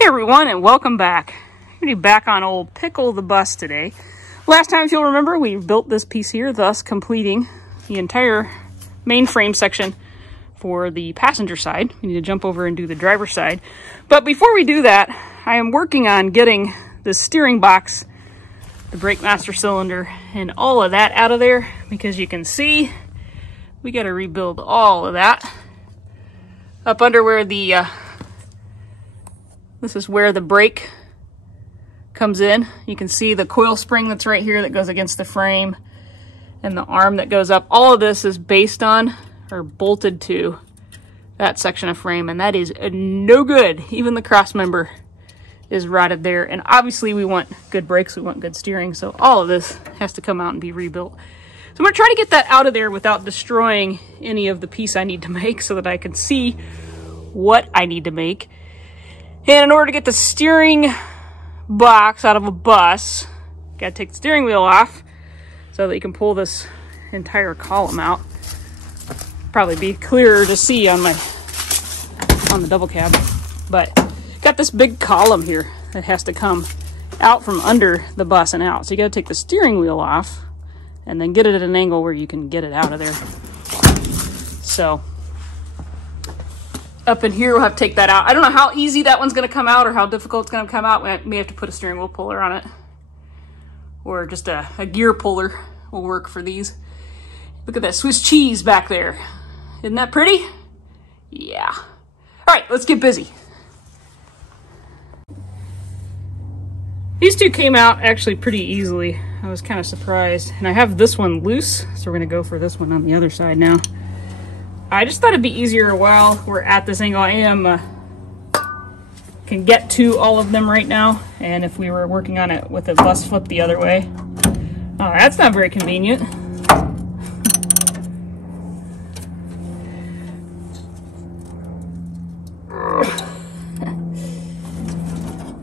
Hey everyone, and welcome back. I'm going to be back on old Pickle the bus today. Last time, if you'll remember, we built this piece here, thus completing the entire main frame section for the passenger side. We need to jump over and do the driver's side. But before we do that, I am working on getting the steering box, the brake master cylinder, and all of that out of there, because you can see we got to rebuild all of that up under where the this is where the brake comes in. You can see the coil spring that's right here that goes against the frame and the arm that goes up. All of this is based on or bolted to that section of frame, and that is no good. Even the cross member is rotted there. And obviously we want good brakes, we want good steering, so all of this has to come out and be rebuilt. So I'm gonna try to get that out of there without destroying any of the piece I need to make so that I can see what I need to make. And in order to get the steering box out of a bus, gotta take the steering wheel off so that you can pull this entire column out. Probably be clearer to see on the double cab. But got this big column here that has to come out from under the bus and out. So you gotta take the steering wheel off and then get it at an angle where you can get it out of there. So up in here, we'll have to take that out. I don't know how easy that one's gonna come out or how difficult it's gonna come out. We may have to put a steering wheel puller on it, or just a gear puller will work for these. Look at that Swiss cheese back there. Isn't that pretty? Yeah. All right, let's get busy. These two came out actually pretty easily. I was kind of surprised. And I have this one loose, so we're gonna go for this one on the other side now. I just thought it'd be easier while we're at this angle. I can get to all of them right now, and if we were working on it with a bus flip the other way. Oh, that's not very convenient.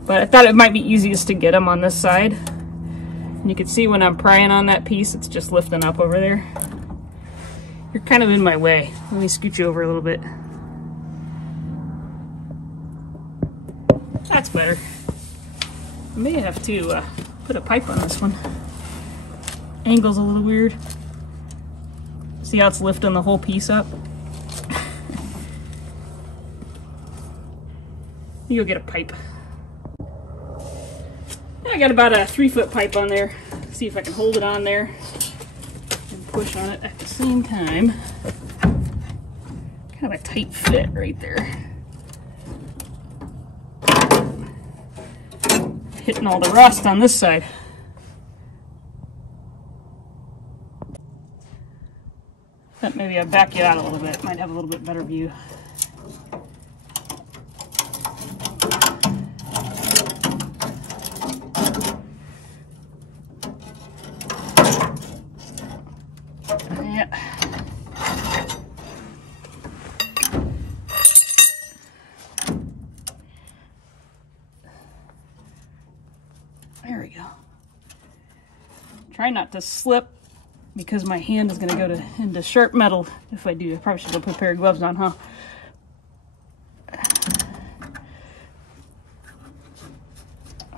But I thought it might be easiest to get them on this side. And you can see when I'm prying on that piece, it's just lifting up over there. You're kind of in my way. Let me scoot you over a little bit. That's better. I may have to put a pipe on this one. Angle's a little weird. See how it's lifting the whole piece up? You go get a pipe. I got about a 3-foot pipe on there. See if I can hold it on there and push on it at the same time. Kind of a tight fit right there. Hitting all the rust on this side. But maybe I'll back you out a little bit. Might have a little bit better view. There we go. Try not to slip because my hand is going to go into sharp metal if I do. I probably should go put a pair of gloves on, huh?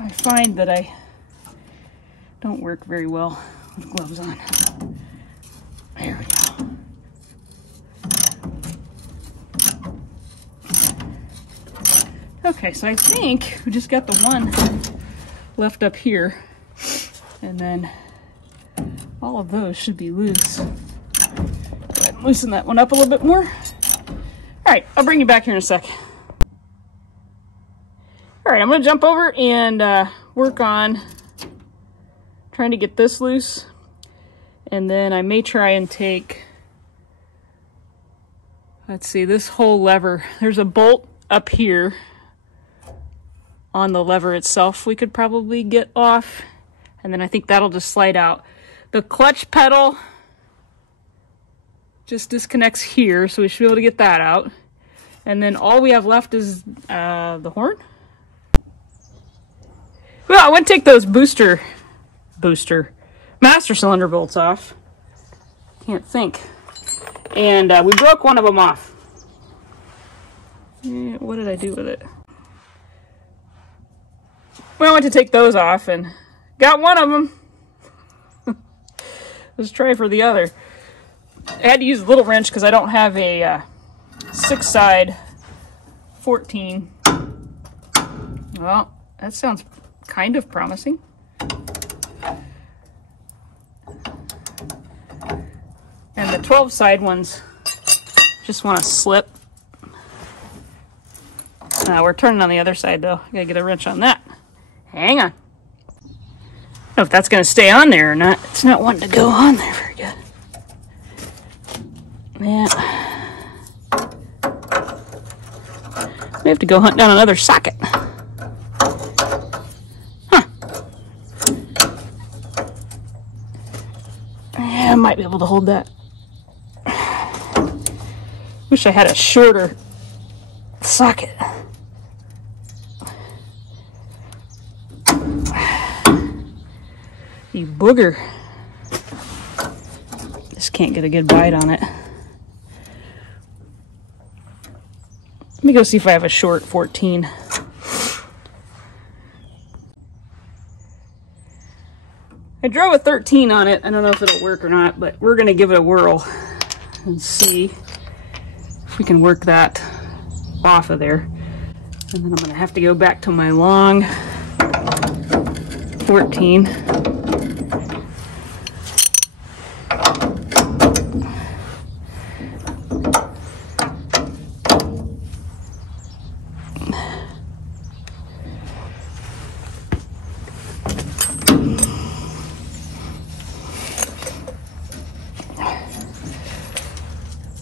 I find that I don't work very well with gloves on. There we go. Okay, so I think we just got the one left up here, and then all of those should be loose. Go ahead and loosen that one up a little bit more. All right, I'll bring you back here in a sec. All right, I'm gonna jump over and work on trying to get this loose, and then I may try and take, let's see, this whole lever. There's a bolt up here on the lever itself we could probably get off, and then I think that'll just slide out. The clutch pedal just disconnects here, so we should be able to get that out. And then all we have left is the horn. Well, I want to take those master cylinder bolts off. Can't think. And we broke one of them off. What did I do with it? Well, I went to take those off and got one of them. Let's try for the other. I had to use a little wrench because I don't have a 6-side 14. Well, that sounds kind of promising. And the 12-side ones just want to slip. We're turning on the other side though. I gotta get a wrench on that. Hang on. I don't know if that's gonna stay on there or not. It's not wanting to go on there very good. Yeah. We have to go hunt down another socket. Huh. Yeah, I might be able to hold that. Wish I had a shorter socket. You booger. Just can't get a good bite on it. Let me go see if I have a short 14. I drove a 13 on it. I don't know if it'll work or not, but we're gonna give it a whirl and see if we can work that off of there. And then I'm gonna have to go back to my long 14.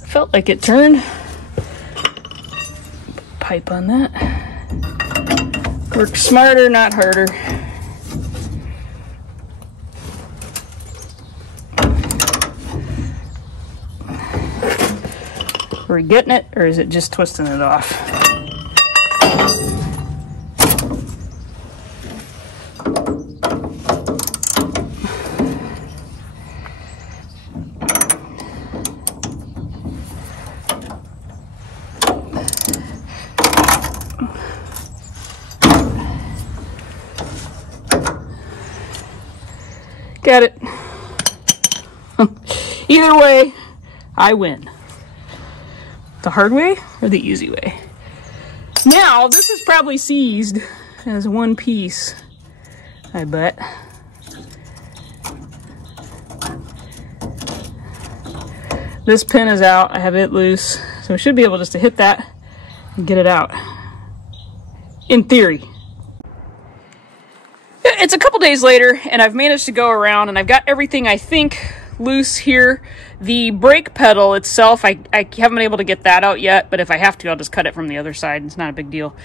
Felt like it turned. Pipe on that. Work smarter, not harder. Are we getting it, or is it just twisting it off? Got it. Either way, I win. The hard way or the easy way? Now, this is probably seized as one piece, I bet. This pin is out. I have it loose, so I should be able just to hit that and get it out. In theory. It's a couple days later, and I've managed to go around, and I've got everything, I think, loose here. The brake pedal itself, I haven't been able to get that out yet, but if I have to, I'll just cut it from the other side. It's not a big deal.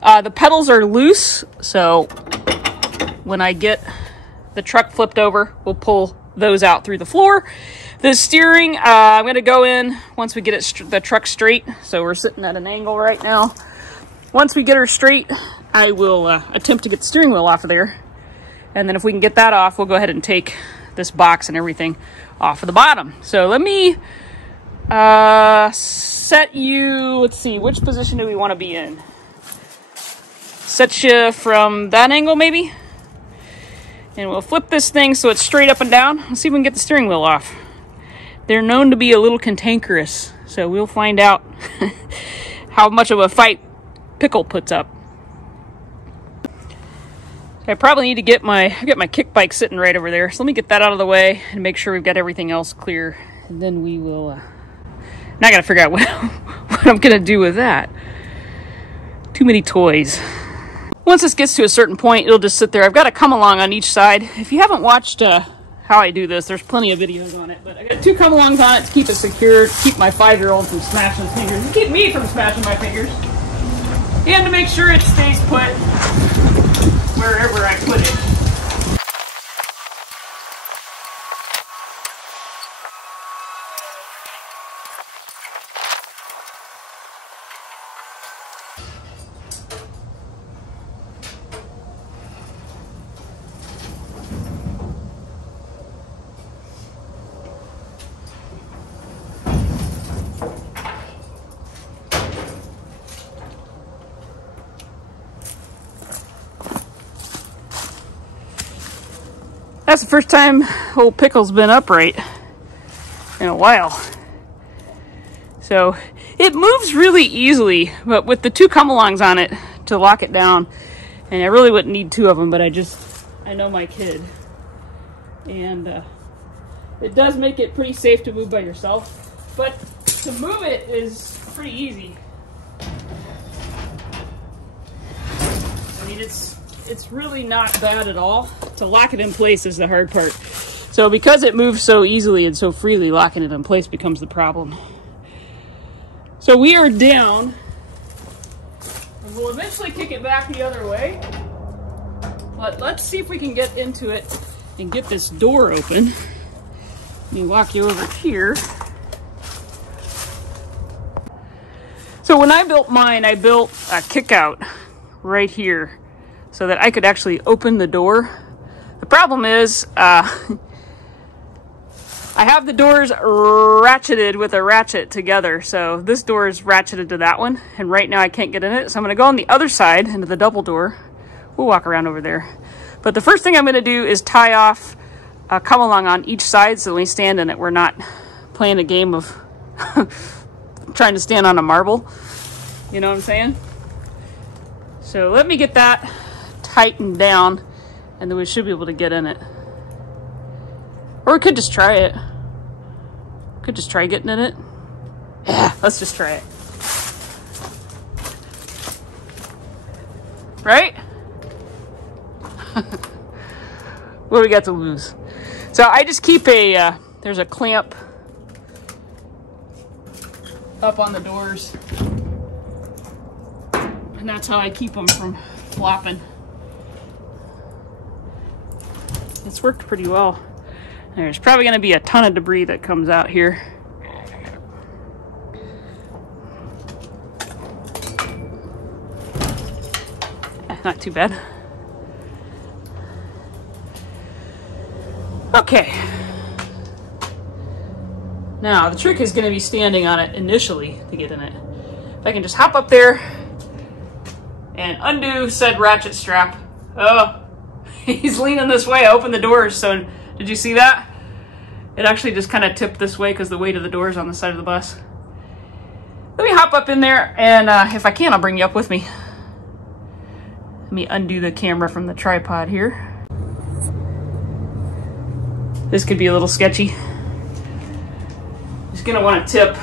The pedals are loose, so when I get the truck flipped over, we'll pull those out through the floor. The steering, I'm going to go in once we get the truck straight. So we're sitting at an angle right now. Once we get her straight, I will attempt to get the steering wheel off of there. And then if we can get that off, we'll go ahead and take this box and everything off of the bottom. So let me set you, let's see, which position do we want to be in? Set you from that angle maybe? And we'll flip this thing so it's straight up and down. Let's see if we can get the steering wheel off. They're known to be a little cantankerous, so we'll find out how much of a fight Pickle puts up. I probably need to get I've got my kick bike sitting right over there. So let me get that out of the way and make sure we've got everything else clear. And then we will, now I gotta figure out what I'm gonna do with that. Too many toys. Once this gets to a certain point, it'll just sit there. I've got to come along on each side. If you haven't watched how I do this, there's plenty of videos on it, but I got 2 come-alongs on it to keep it secure, to keep my 5-year-old from smashing his fingers, and keep me from smashing my fingers, and to make sure it stays put wherever I put it. That's the first time old Pickle's been upright in a while. So it moves really easily, but with the two come-alongs on it to lock it down, and I really wouldn't need two of them, but I know my kid. And it does make it pretty safe to move by yourself, but to move it is pretty easy. I mean, it's really not bad at all. To lock it in place is the hard part. So because it moves so easily and so freely, locking it in place becomes the problem. So we are down, and we'll eventually kick it back the other way. But let's see if we can get into it and get this door open. Let me walk you over here. So when I built mine, I built a kick out right here so that I could actually open the door. The problem is, I have the doors ratcheted with a ratchet together. So this door is ratcheted to that one, and right now I can't get in it. So I'm gonna go on the other side into the double door. We'll walk around over there. But the first thing I'm gonna do is tie off a come along on each side so when we stand in it, we're not playing a game of trying to stand on a marble. You know what I'm saying? So let me get that tightened down, and then we should be able to get in it. Or we could just try it. Could just try getting in it. Yeah, let's just try it. Right? What do we got to lose? So I just keep a, there's a clamp up on the doors. And that's how I keep them from flopping. It's worked pretty well. There's probably going to be a ton of debris that comes out here. Not too bad. Okay. Now, the trick is going to be standing on it initially to get in it. If I can just hop up there and undo said ratchet strap. Oh, he's leaning this way. I opened the doors, so did you see that? It actually just kind of tipped this way because the weight of the door is on the side of the bus. Let me hop up in there, and if I can, I'll bring you up with me. Let me undo the camera from the tripod here. This could be a little sketchy. Just gonna want to tip.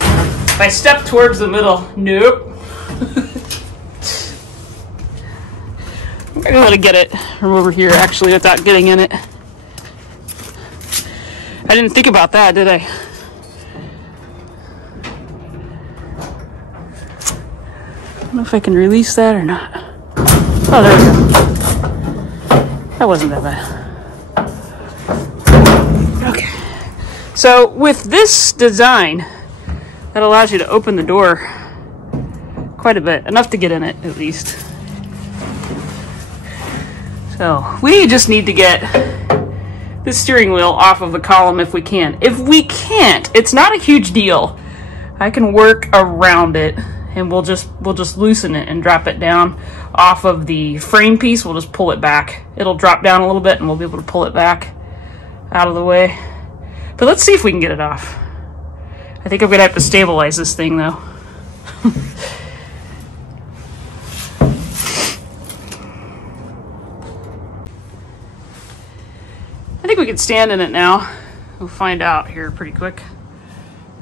If I step towards the middle, nope. I'm gonna be able to get it from over here actually without getting in it. I didn't think about that, did I? I don't know if I can release that or not. Oh, there we go. That wasn't that bad. Okay. So with this design, that allows you to open the door quite a bit, enough to get in it at least. So we just need to get the steering wheel off of the column if we can. If we can't, it's not a huge deal. I can work around it, and we'll just loosen it and drop it down off of the frame piece. We'll just pull it back. It'll drop down a little bit, and we'll be able to pull it back out of the way. But let's see if we can get it off. I think I'm gonna have to stabilize this thing though. I think we can stand in it now. We'll find out here pretty quick.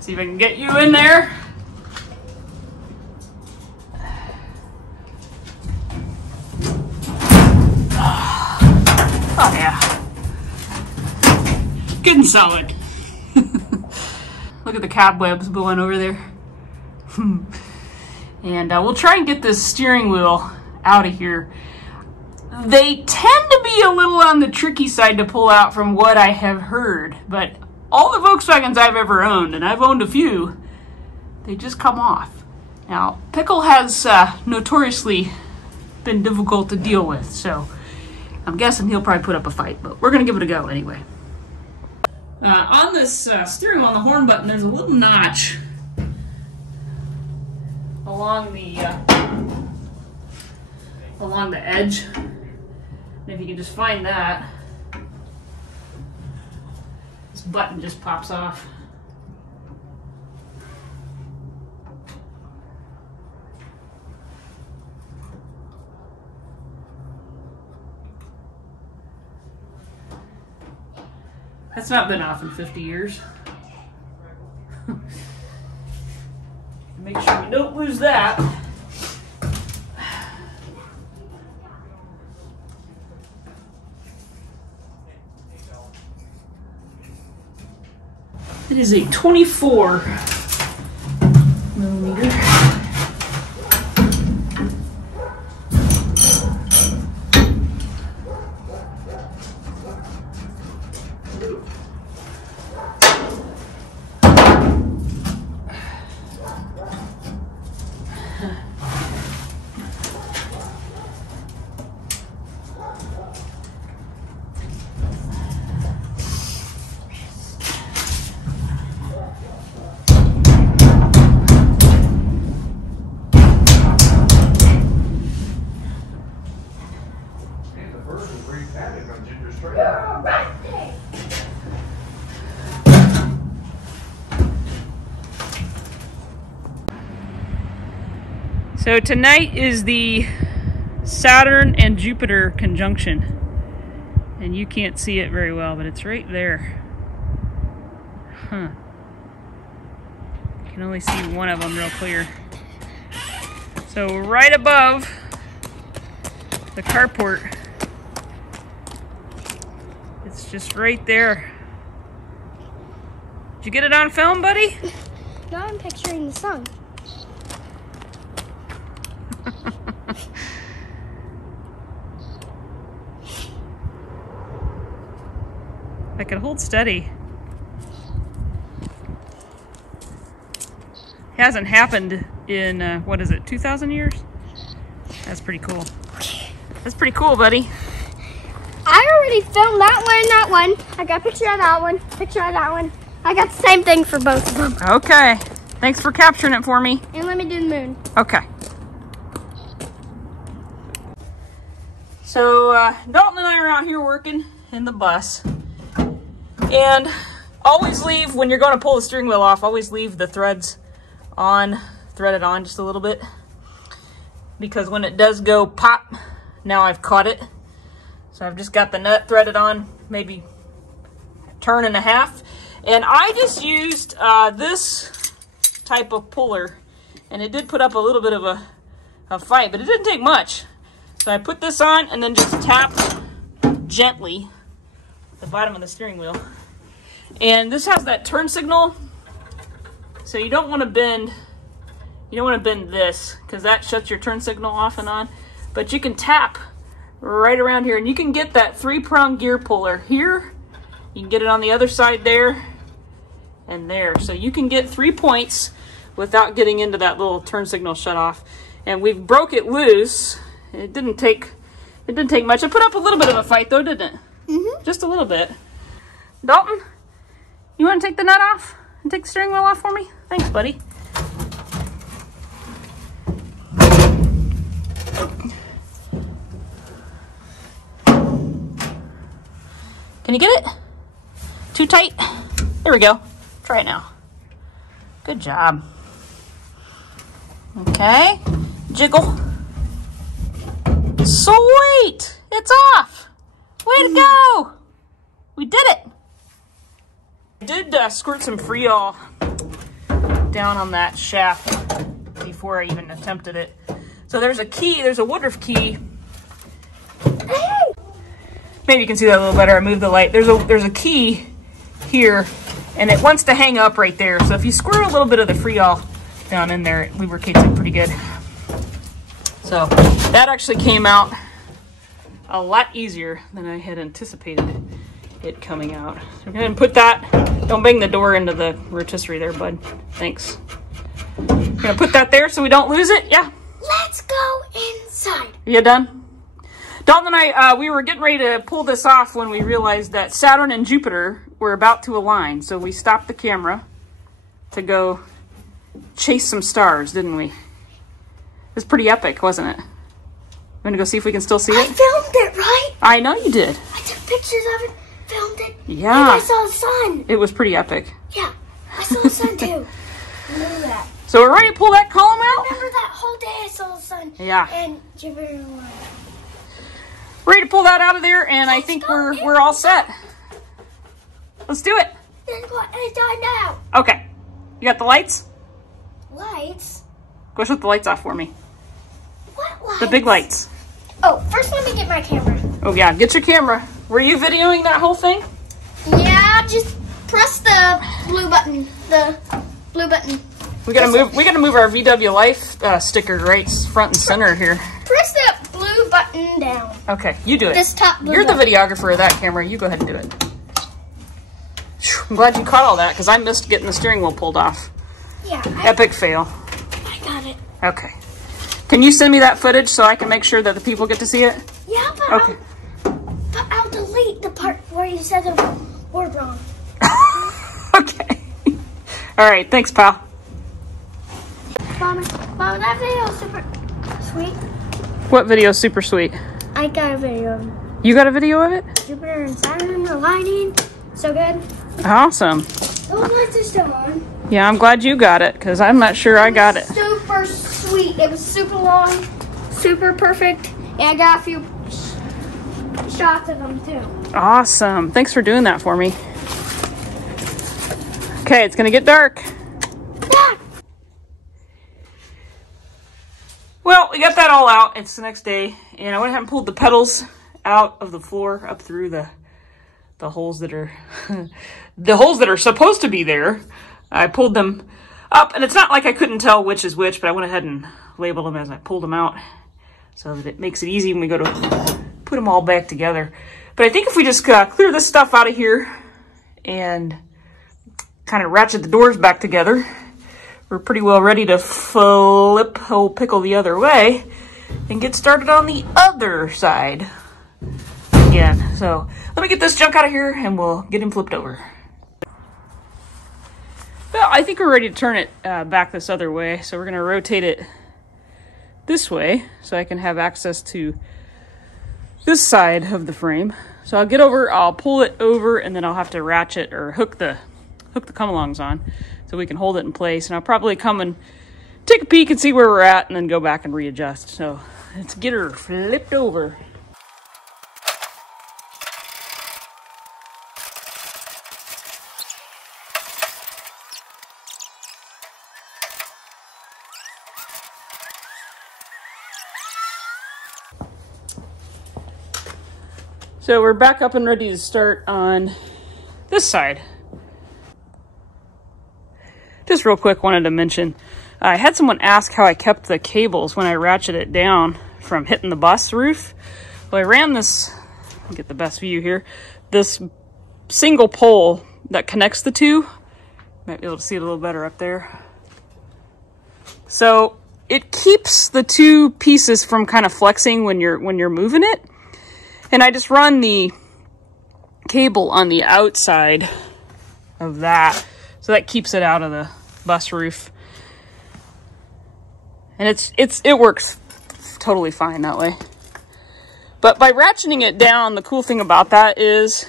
See if I can get you in there. Oh yeah. Good and solid. Look at the cobwebs blowing over there. And we'll try and get this steering wheel out of here. They tend to be a little on the tricky side to pull out from what I have heard, but all the Volkswagens I've ever owned, and I've owned a few, they just come off. Now, Pickle has notoriously been difficult to deal with, so I'm guessing he'll probably put up a fight, but we're going to give it a go anyway. On this steering wheel on the horn button, there's a little notch along the edge. And if you can just find that, This button just pops off. That's not been off in 50 years. Make sure we don't lose that. It is a 24 millimeter. So tonight is the Saturn and Jupiter conjunction, and you can't see it very well, but it's right there. Huh. You can only see one of them real clear. So right above the carport, it's just right there. Did you get it on film, buddy? No, I'm picturing the sun. I could hold steady. Hasn't happened in, what is it, 2,000 years? That's pretty cool. That's pretty cool, buddy. I already filmed that one. I got a picture of that one, picture of that one. I got the same thing for both of them. Okay. Thanks for capturing it for me. And let me do the moon. Okay. So, Dalton and I are out here working in the bus. And always leave, when you're going to pull the steering wheel off, always leave the threads on, threaded on just a little bit. Because when it does go pop, now I've caught it. So I've just got the nut threaded on, maybe a turn and a half. And I just used this type of puller. And it did put up a little bit of a fight, but it didn't take much. So I put this on and then just tap gently the bottom of the steering wheel. And this has that turn signal, so you don't want to bend, this, because that shuts your turn signal off and on. But you can tap right around here, and you can get that 3-prong gear puller here. You can get it on the other side there and there. So you can get 3 points without getting into that little turn signal shut off. And we've broke it loose. It didn't take much. It put up a little bit of a fight though, didn't it? Mm-hmm. Just a little bit. Dalton, you want to take the nut off and take the steering wheel off for me? Thanks, buddy. Can you get it? Too tight? There we go. Try it now. Good job. Okay. Jiggle. Sweet! It's off! Way to go! We did it! I did squirt some Freol down on that shaft before I even attempted it. So there's a key, there's a Woodruff key. Maybe you can see that a little better. I moved the light. There's a key here, and it wants to hang up right there. So if you squirt a little bit of the Freol down in there, it lubricates it pretty good. So that actually came out a lot easier than I had anticipated it coming out. So we're going to put that. Don't bang the door into the rotisserie there, bud. Thanks. We're going to put that there so we don't lose it. Yeah. Let's go inside. Are you done? Dalton and I, we were getting ready to pull this off when we realized that Saturn and Jupiter were about to align. So we stopped the camera to go chase some stars, didn't we? It was pretty epic, wasn't it? I'm gonna go see if we can still see it. I filmed it, right? I know you did. I took pictures of it, filmed it. it? Yeah. And I saw the sun. It was pretty epic. Yeah, I saw the sun too. Remember that. So we're ready to pull that column out? Remember that whole day I saw the sun. Yeah. And Jupiter. Ready to pull that out of there, and I think we're all set. Let's do it. Then what is done now? Okay. You got the lights? Lights? Go shut the lights off for me. What lights? The big lights. Oh, first let me get my camera. Oh yeah, get your camera. Were you videoing that whole thing? Yeah, just press the blue button. The blue button. We gotta move our VW Life sticker right front and center here. Press that blue button down. Okay, you do it. This top blue You're button. the videographer of that camera. You go ahead and do it. I'm glad you caught all that because I missed getting the steering wheel pulled off. Yeah. Epic fail. I got it. Okay. Can you send me that footage so I can make sure that the people get to see it? Yeah, Okay. but I'll delete the part where you said the word wrong. Okay. All right. Thanks, pal. Mama, that video is super sweet. What video is super sweet? I got a video of You got a video of it? Jupiter and Saturn aligning. So good. Awesome. Those lights are still on. Yeah, I'm glad you got it because I'm not sure I got it. Super sweet. It was super long, super perfect. And I got a few shots of them too. Awesome. Thanks for doing that for me. Okay, it's gonna get dark. Ah! Well, we got that all out. It's the next day, and I went ahead and pulled the pedals out of the floor up through the holes that are the holes that are supposed to be there. I pulled them up, and it's not like I couldn't tell which is which, but I went ahead and labeled them as I pulled them out so that it makes it easy when we go to put them all back together. But I think if we just clear this stuff out of here and kind of ratchet the doors back together, we're pretty well ready to flip old pickle the other way and get started on the other side again. So let me get this junk out of here and we'll get him flipped over. Well, I think we're ready to turn it back this other way. So we're going to rotate it this way so I can have access to this side of the frame. So I'll get over, I'll pull it over, and then I'll have to ratchet or hook the come-alongs on so we can hold it in place. And I'll probably come and take a peek and see where we're at and then go back and readjust. So let's get her flipped over. So we're back up and ready to start on this side. Just real quick, wanted to mention, I had someone ask how I kept the cables when I ratcheted it down from hitting the bus roof. Well, I ran this, get the best view here, this single pole that connects the two. Might be able to see it a little better up there. So it keeps the two pieces from kind of flexing when you're moving it. And I just run the cable on the outside of that. So that keeps it out of the bus roof. And it works totally fine that way. But by ratcheting it down, the cool thing about that is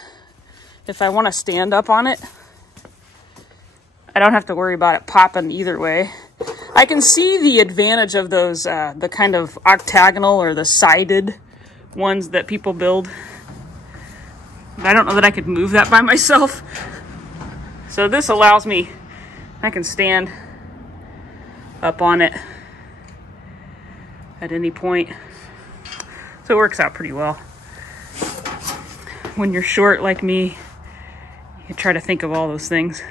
if I want to stand up on it, I don't have to worry about it popping either way. I can see the advantage of those, the kind of octagonal or the sided ones that people build. But I don't know that I could move that by myself. So this allows me, I can stand up on it at any point. So it works out pretty well. When you're short like me, you try to think of all those things.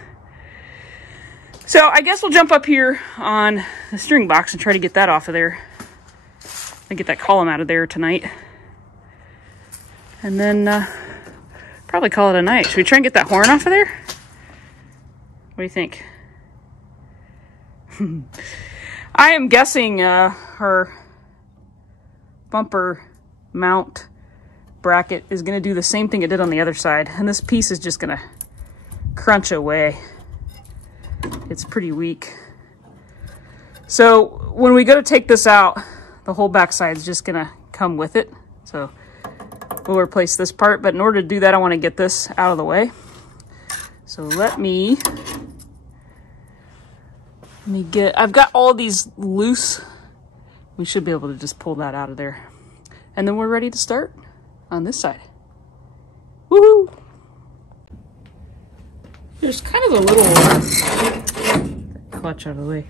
So I guess we'll jump up here on the steering box and try to get that off of there. And get that column out of there tonight. And then probably call it a night. Should we try and get that horn off of there? What do you think? I am guessing her bumper mount bracket is going to do the same thing it did on the other side. And this piece is just going to crunch away. It's pretty weak. So when we go to take this out, the whole back side is just going to come with it. So we'll replace this part, but in order to do that, I want to get this out of the way. So let me get, I've got all these loose. We should be able to just pull that out of there. And then we're ready to start on this side. Woohoo! There's kind of a little, clutch out of the way.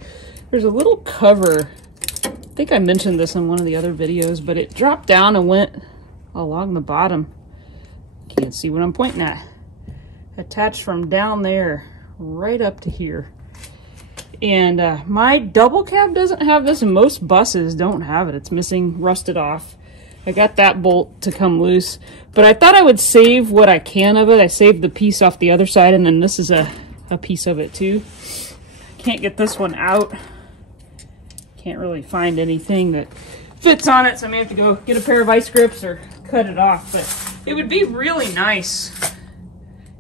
There's a little cover. I think I mentioned this in one of the other videos, but it dropped down and went along the bottom. Can't see what I'm pointing at. Attached from down there right up to here. And my double cab doesn't have this, and most buses don't have it. It's missing, rusted off. I got that bolt to come loose, but I thought I would save what I can of it. I saved the piece off the other side, and then this is a piece of it too. Can't get this one out. Can't really find anything that fits on it, so I may have to go get a pair of vice grips or cut it off. But it would be really nice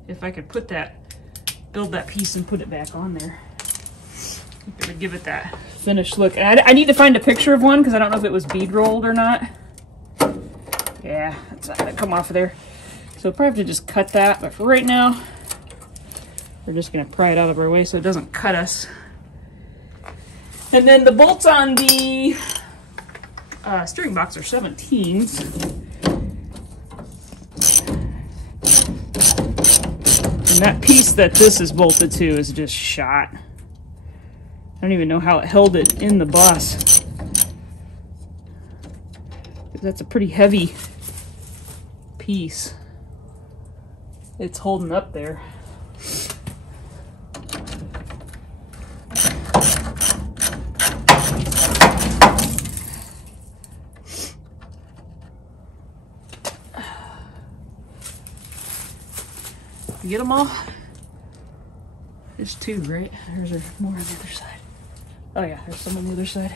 if I could put that, build that piece and put it back on there. I think it would give it that finished look. And I need to find a picture of one because I don't know if it was bead rolled or not. Yeah, it's not gonna come off of there. So probably have to just cut that, but for right now, we're just gonna pry it out of our way so it doesn't cut us. And then the bolts on the steering box are 17s. And that piece that this is bolted to is just shot. I don't even know how it held it in the bus. That's a pretty heavy piece. It's holding up there. You get them all? There's two, right? There's more on the other side. Oh yeah, there's some on the other side.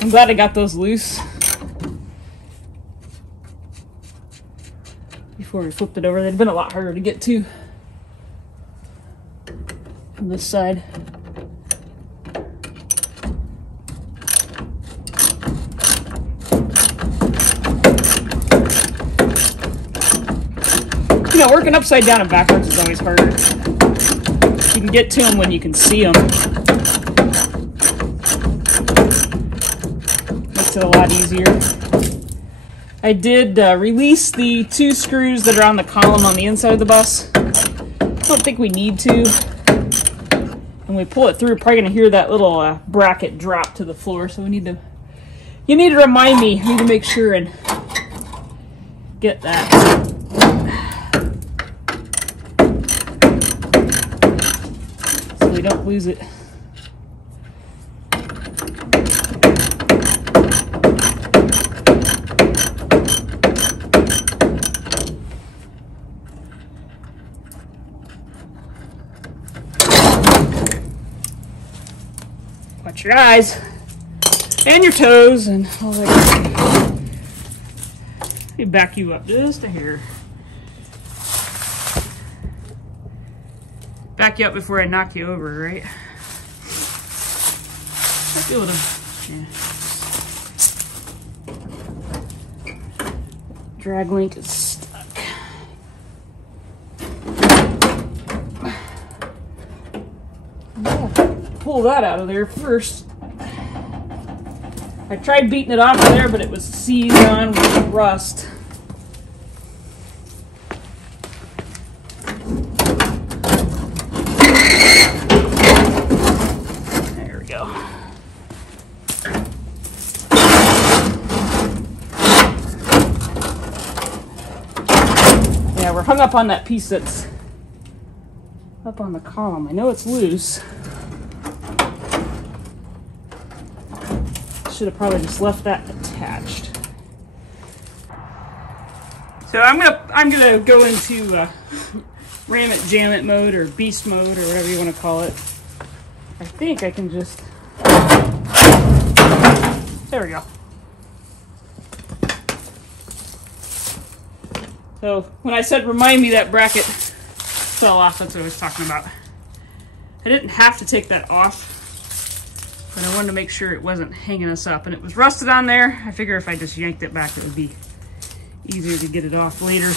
I'm glad I got those loose before we flipped it over. They'd been a lot harder to get to from this side. You know, working upside down and backwards is always harder. You can get to them when you can see them. Makes it a lot easier. I did release the 2 screws that are on the column on the inside of the bus. I don't think we need to. When we pull it through, we're probably going to hear that little bracket drop to the floor. So we need to, you need to remind me. I need to make sure and get that. So we don't lose it. Watch your eyes and your toes and all that. Let me back you up just a hair. Back you up before I knock you over, right? Might be able to, yeah. Drag link is stuck. Pull that out of there first. I tried beating it off of there, but it was seized on with rust. There we go. Yeah, we're hung up on that piece that's up on the column. I know it's loose. Should have probably just left that attached. So I'm gonna go into ram it, jam it mode, or beast mode, or whatever you want to call it. I think I can just. There we go. So when I said remind me that bracket fell off, that's what I was talking about. I didn't have to take that off, but I wanted to make sure it wasn't hanging us up, and it was rusted on there. I figure if I just yanked it back, it would be easier to get it off later.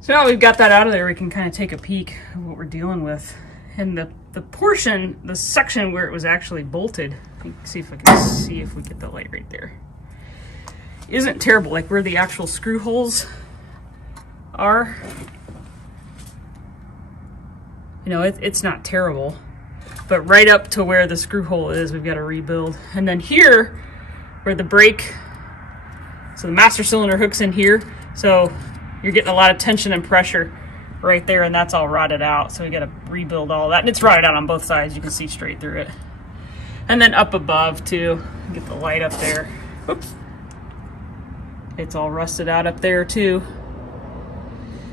So now we've got that out of there, we can kind of take a peek of what we're dealing with. And the portion, the section where it was actually bolted, see if I can see if we get the light right there, isn't terrible. Like where the actual screw holes are, you know, it's not terrible. But right up to where the screw hole is, we've got to rebuild. And then here, where the brake, so the master cylinder hooks in here, so you're getting a lot of tension and pressure right there, and that's all rotted out. So we got to rebuild all that. And it's rotted out on both sides. You can see straight through it. And then up above too, get the light up there. Oops. It's all rusted out up there too.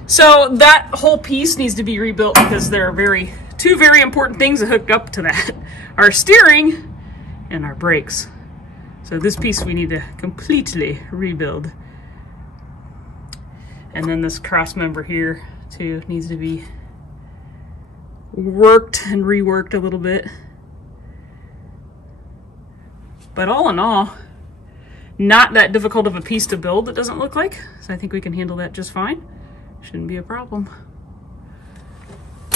So that whole piece needs to be rebuilt because there are two very important things that hook up to that. Our steering and our brakes. So this piece we need to completely rebuild. And then this cross member here too needs to be worked and reworked a little bit. But all in all, not that difficult of a piece to build, it doesn't look like. So I think we can handle that just fine. Shouldn't be a problem.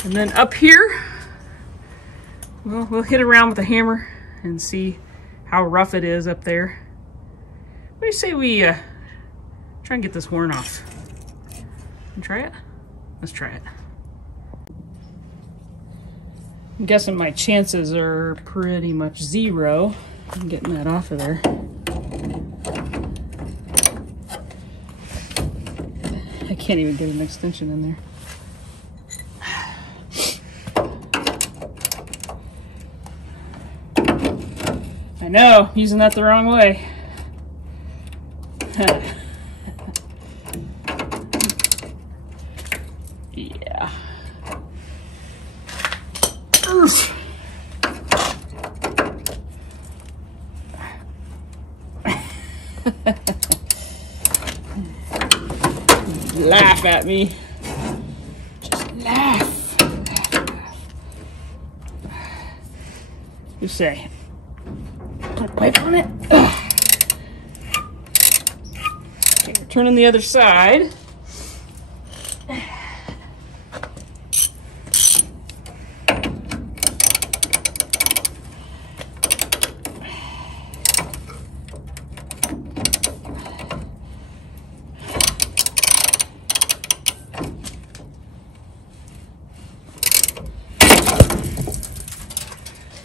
And then up here, well, we'll hit around with a hammer and see how rough it is up there. What do you say we try and get this horn off? Try it? Let's try it. I'm guessing my chances are pretty much zero in getting that off of there. I can't even get an extension in there. I know, using that the wrong way. Yeah. Laugh at me. Just laugh. You say. Put a pipe on it. Okay, we're turning the other side.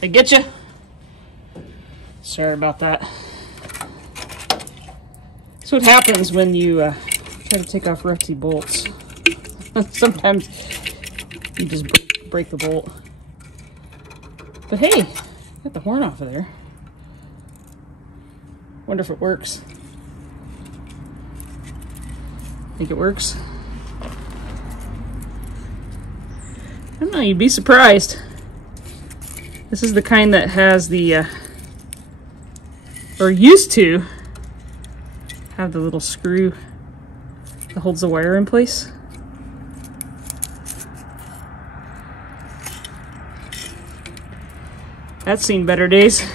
They get you? Sorry about that. That's what happens when you try to take off rusty bolts. Sometimes you just break the bolt. But hey, got the horn off of there. Wonder if it works. Think it works? I don't know, you'd be surprised. This is the kind that has the, or used to have the little screw that holds the wire in place. That's seen better days.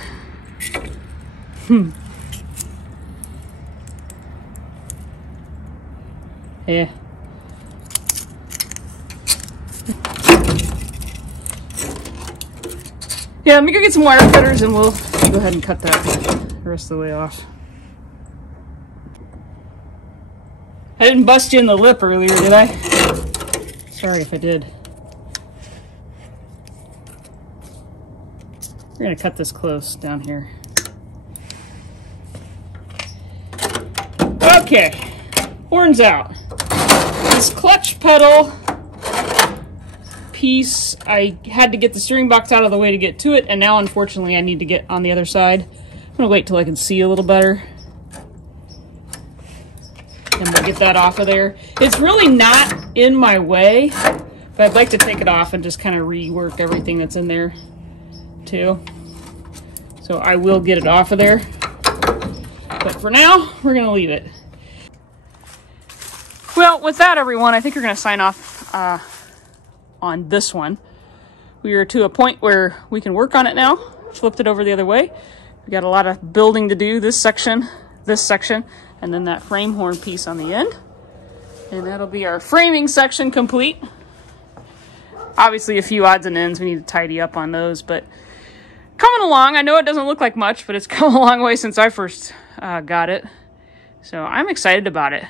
Yeah. Yeah, let me go get some wire cutters and we'll go ahead and cut that the rest of the way off. I didn't bust you in the lip earlier, did I? Sorry if I did. We're gonna cut this close down here. Okay, horns out. This clutch pedal piece, I had to get the steering box out of the way to get to it, and now unfortunately I need to get on the other side. I'm gonna wait till I can see a little better. And we'll get that off of there. It's really not in my way, but I'd like to take it off and just kind of rework everything that's in there too. So I will get it off of there. But for now, we're gonna leave it. Well, with that, everyone, I think we're gonna sign off on this one. We are to a point where we can work on it now. Flipped it over the other way. We got a lot of building to do. This section this section, and then that frame horn piece on the end. And that'll be our framing section complete. Obviously a few odds and ends we need to tidy up on those, but coming along. I know it doesn't look like much, but it's come a long way since I first got it. So I'm excited about it.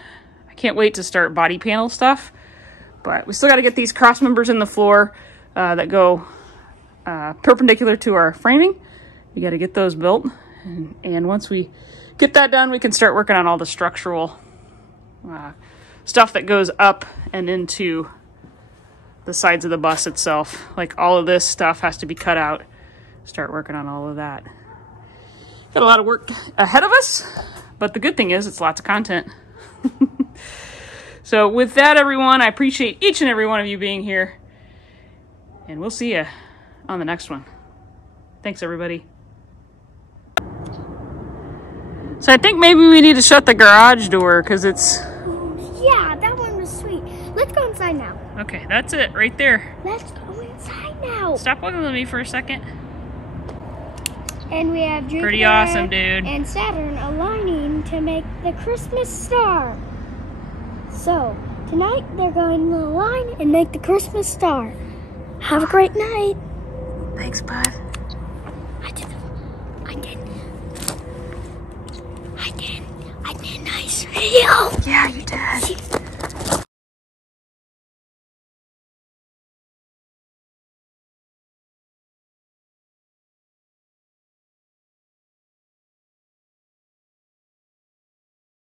I can't wait to start body panel stuff, but we still got to get these cross members in the floor that go perpendicular to our framing. We got to get those built. And once we get that done, we can start working on all the structural stuff that goes up and into the sides of the bus itself. Like all of this stuff has to be cut out. Start working on all of that. Got a lot of work ahead of us, but the good thing is it's lots of content. So with that, everyone, I appreciate each and every one of you being here, and we'll see you on the next one. Thanks, everybody. So I think maybe we need to shut the garage door because it's... Yeah, that one was sweet. Let's go inside now. Okay, that's it right there. Let's go inside now. Stop looking at me for a second. And we have Jupiter pretty awesome, dude. And Saturn aligning to make the Christmas star. So, tonight they're going to align and make the Christmas star. Have a great night. Thanks, bud. I did a nice video. Yeah, you did.